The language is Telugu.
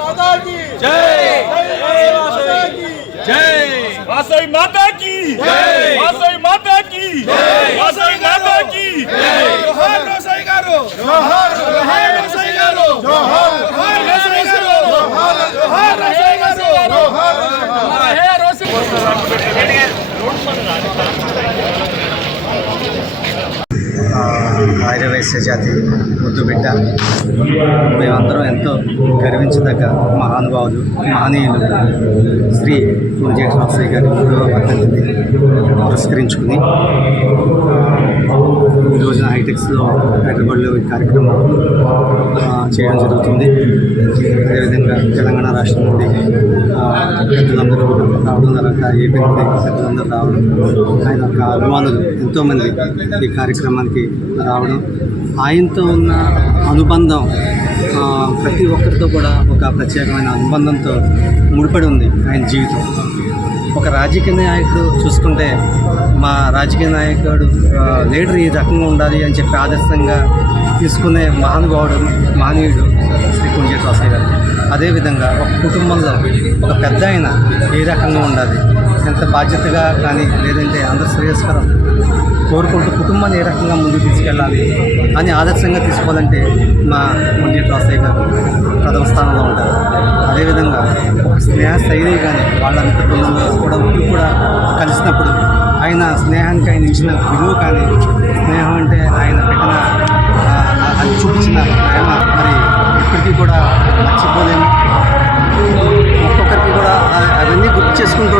माता की जय जय वासई माता की जय वासई माता की वासई माता की जोहार रोसई गारो जोहार जोहार रोसई गारो जोहार जोहार रोसई गारो जोहार जोहार रोसई गारो जोहार हमारा है रोसई ఆర్యవైశ్య జాతి ముద్దుబిడ్డ మేమందరం ఎంతో గర్వించదగ్గ మహానుభావులు మహనీయులు శ్రీ పూజేటి వాసయ్య గారి 3వ వర్ధంతిని పురస్కరించుకుని ఈ రోజున హైటెక్స్లో హైదరాబాద్లో ఈ కార్యక్రమం చేయడం జరుగుతుంది. అదేవిధంగా తెలంగాణ రాష్ట్రం నుండి పెద్దలందరూ రావడం తర్వాత ఏపీ నుండి పెద్దలందరూ రావడం, ఆయన యొక్క అభిమానులు ఎంతోమంది ఈ కార్యక్రమానికి రావడం, ఆయనతో ఉన్న అనుబంధం ప్రతి ఒక్కరితో కూడా ఒక ప్రత్యేకమైన అనుబంధంతో ముడిపడి ఉంది ఆయన జీవితం. ఒక రాజకీయ నాయకుడు చూసుకుంటే మా రాజకీయ నాయకుడు లీడర్ ఈ రకంగా ఉండాలి అని చెప్పి ఆదర్శంగా తీసుకునే మహనీయుడు శ్రీ పూజేటి వాసయ్య గారు. అదేవిధంగా ఒక కుటుంబంలో ఒక పెద్ద ఆయన ఏ రకంగా ఉండాలి, ఎంత బాధ్యతగా కానీ లేదంటే అందరూ శ్రేయస్కరం కోరుకుంటూ కుటుంబాన్ని ఏ రకంగా ముందుకు తీసుకెళ్ళాలి అని ఆదర్శంగా తీసుకోవాలంటే మా పూజేటి వాసయ్య గారు ప్రథమ స్థానంలో ఉంటారు. అదేవిధంగా ఒక స్నేహ శైలి కానీ వాళ్ళ మిత్ర బృందంలో కూడా ఇప్పుడు కూడా కలిసినప్పుడు ఆయన స్నేహానికి ఆయన ఇచ్చిన విలువ కానీ, స్నేహం అంటే ఆయన పెట్టిన అది చూపించిన ప్రేమ మరి ఇప్పటికీ కూడా మర్చిపోలేము. ఒక్కొక్కరికి కూడా అవన్నీ గుర్తు చేసుకుంటూ